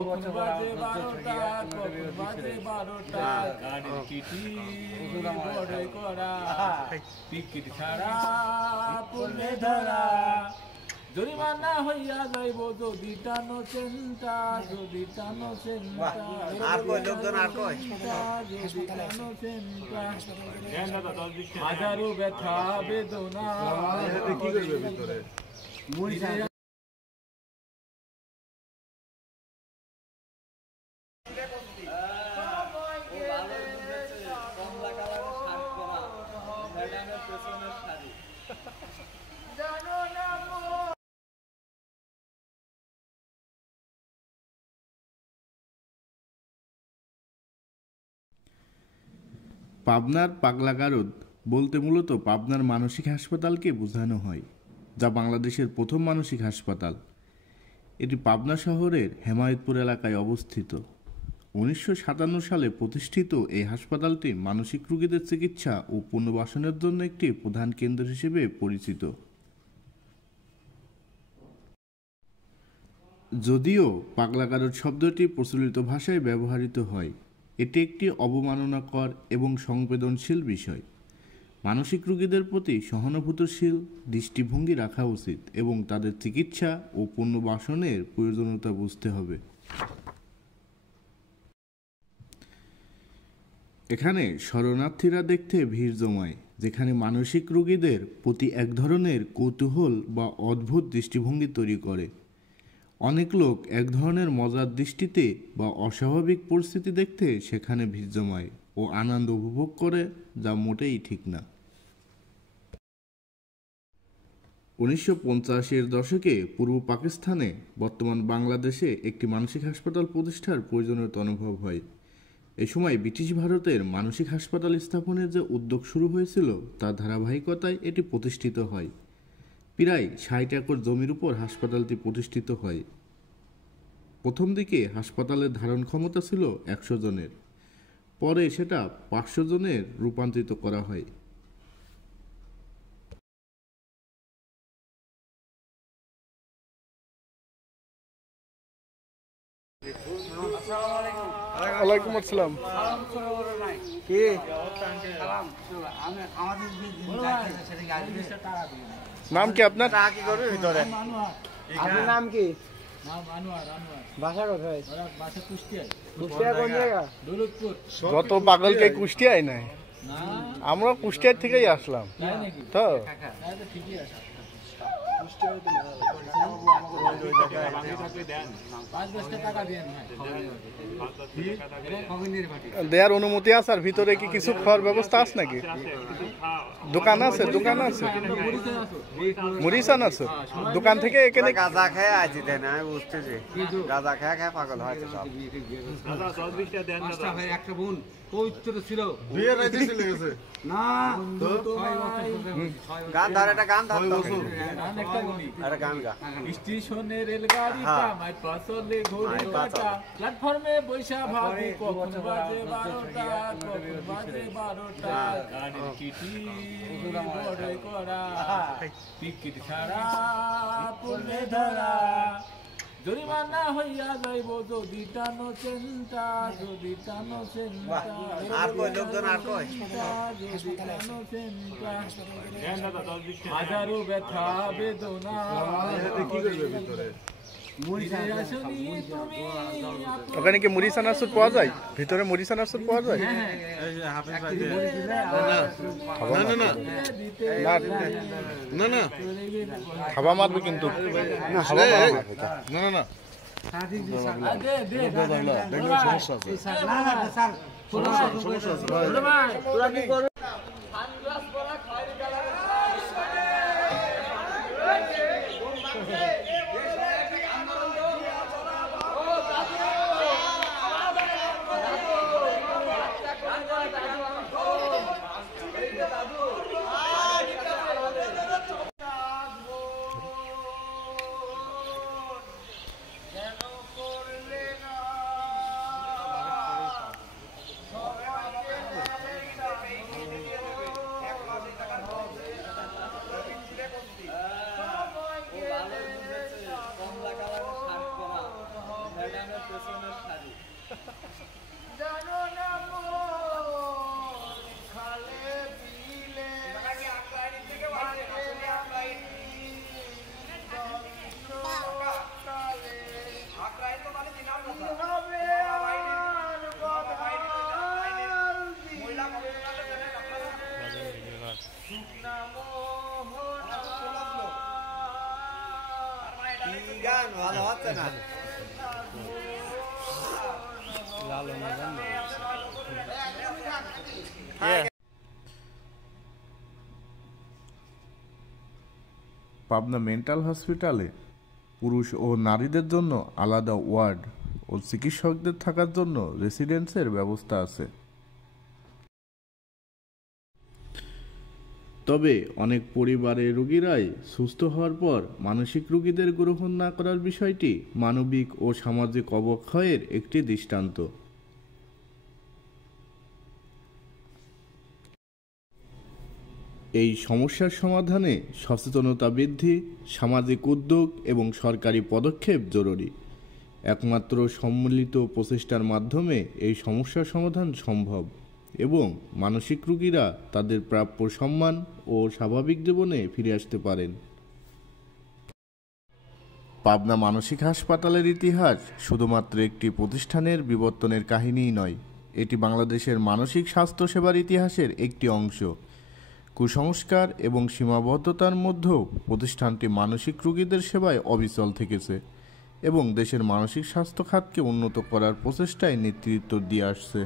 বাজে 12টা, বাজে 12টা, গাড়ির কিটি বড় করা, টিকিট ছাড়া পড়লে ধরা, জরিমানা হইয়া যাইব যদি টানো চেনটা, যদি টানো চেনটা, আর কই লোকজন আর কই যদি টানো চেনটা, হাজারো ব্যথা বেদনা কি করবে ভিতরে পাবনার পাগলাগারদ বলতে মূলত পাবনার মানসিক হাসপাতালকে বোঝানো হয়, যা বাংলাদেশের প্রথম মানসিক হাসপাতাল। এটি পাবনা শহরের হেমায়েতপুর এলাকায় অবস্থিত। 1957 সালে প্রতিষ্ঠিত এই হাসপাতালটি মানসিক রোগীদের চিকিৎসা ও পুনর্বাসনের জন্য একটি প্রধান কেন্দ্র হিসেবে পরিচিত। যদিও পাগলাগারদ শব্দটি প্রচলিত ভাষায় ব্যবহৃত হয়, এটি একটি অবমাননাকর এবং সংবেদনশীল বিষয়। মানসিক রোগীদের প্রতি সহানুভূতিশীল দৃষ্টিভঙ্গি রাখা উচিত এবং তাদের চিকিৎসা ও পুনর্বাসনের প্রয়োজনীয়তা বুঝতে হবে। এখানে শরণার্থীরা দেখতে ভিড় জমায়, যেখানে মানসিক রোগীদের প্রতি এক ধরনের কৌতূহল বা অদ্ভুত দৃষ্টিভঙ্গি তৈরি করে। অনেক লোক এক ধরনের মজার দৃষ্টিতে বা অস্বাভাবিক পরিস্থিতি দেখতে সেখানে ভিড় জমায় ও আনন্দ উপভোগ করে, যা মোটেই ঠিক না। 1950-এর দশকে পূর্ব পাকিস্তানে বর্তমান বাংলাদেশে একটি মানসিক হাসপাতাল প্রতিষ্ঠার প্রয়োজনীয়তা অনুভব হয়। এই সময় ব্রিটিশ ভারতের মানসিক হাসপাতাল স্থাপনের যে উদ্যোগ শুরু হয়েছিল তার ধারাবাহিকতায় এটি প্রতিষ্ঠিত হয়। প্রায় 60 একর জমির উপর হাসপাতালটি প্রতিষ্ঠিত হয়। প্রথম দিকে হাসপাতালের ধারণ ক্ষমতা ছিল 100 জনের, পরে সেটা 500 জনের রূপান্তরিত করা হয়। ওয়ালাইকুম আসসালাম। কি নাম কি আপনার? কি করবে ভিতরে আপনার নাম কি? বাসা কোথায়? বাসা কুষ্টিয়ায়। কুষ্টিয়া কোন জায়গা? দৌলতপুর। যত পাগলকে কুষ্টিয়ায় নাই, আমরা কুষ্টিয়ার থেকেই আসলাম তো। ঠিকই আছে। দেয়ার অনুমতি আছে? আর ভিতরে কি কিছু খাওয়ার ব্যবস্থা আছে নাকি? দোকান আছে? দোকান আছে, মুড়িসান আছে। দোকান থেকে এখানে গাঁজা খেয়ে আছি দেন, আমি বুঝতেছি গাঁজা খেয়ে খেয়ে পাগল হয়েছে সব। একটা বোন পবিত্র ছিল, বিয়ের রাতে চলে গেছে না গান ধর, একটা গান ধর, একটা বলি, আরে গান গা। স্টেশনে রেলগাড়িটা মাই পাশলে ঘড়ি কাটা, প্ল্যাটফর্মে বৈশা ভাবি কখন বাজে 12টা, কখন বাজে 12টা, গাড়ির কিটি বড় করা, টিকিট ছাড়া পড়লে ধরা, জরিমানা হইয়া যাইব যদি টানো চেনটা, যদি টানো চেনটা, আর কই লোকজন আর কই যদি টানো চেনটা, হাজারো ব্যথা বেদনা কি করবে ভিতরে ওখানে কি মুড়ি সানাসুর পাওয়া যায়? ভিতরে মুড়ি সানাসুর পাওয়া যায়? না না খাওয়া মারবে কিন্তু। না না না জানো না মন খালে বিলে গান ভালো হচ্ছে না পাবনা মেন্টাল হসপিটালে পুরুষ ও নারীদের জন্য আলাদা ওয়ার্ড ও চিকিৎসকদের থাকার জন্য রেসিডেন্সের ব্যবস্থা আছে। তবে অনেক পরিবারের রোগীরাই সুস্থ হওয়ার পর মানসিক রোগীদের গ্রহণ না করার বিষয়টি মানবিক ও সামাজিক অবক্ষয়ের একটি দৃষ্টান্ত। এই সমস্যার সমাধানে সচেতনতা বৃদ্ধি, সামাজিক উদ্যোগ এবং সরকারি পদক্ষেপ জরুরি। একমাত্র সম্মিলিত প্রচেষ্টার মাধ্যমে এই সমস্যার সমাধান সম্ভব এবং মানসিক রোগীরা তাদের প্রাপ্য সম্মান ও স্বাভাবিক জীবনে ফিরে আসতে পারেন। পাবনা মানসিক হাসপাতালের ইতিহাস শুধুমাত্র একটি প্রতিষ্ঠানের বিবর্তনের কাহিনীই নয়, এটি বাংলাদেশের মানসিক স্বাস্থ্যসেবার ইতিহাসের একটি অংশ। কুসংস্কার এবং সীমাবদ্ধতার মধ্যেও প্রতিষ্ঠানটি মানসিক রোগীদের সেবায় অবিচল থেকেছে এবং দেশের মানসিক স্বাস্থ্য খাতকে উন্নত করার প্রচেষ্টায় নেতৃত্ব দিয়ে আসছে।